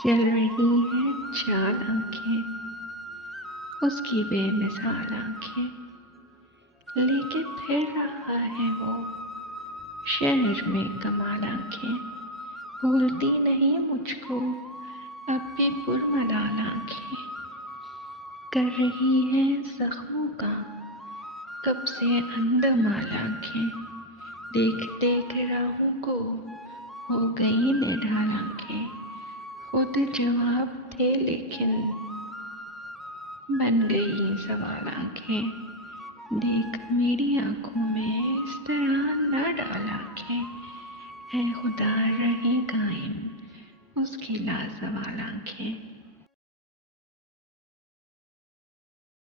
जल रही है चार आँखें, उसकी बेमिसाल आँखें, लेके फिर रहा है वो शहर में कमाल आँखें। भूलती नहीं मुझको अब भी पुरमलाल आँखें, कर रही है जख्मों का कब से अंधमाल आँखें। देख देख राहों को हो गई निढाल आँखें, खुद जवाब थे लेकिन बन गई सवाल आँखें। देख मेरी आँखों में इस तरह न डाल आँखें, ऐ खुदा रहे कायम उसकी लाजवाल आँखें।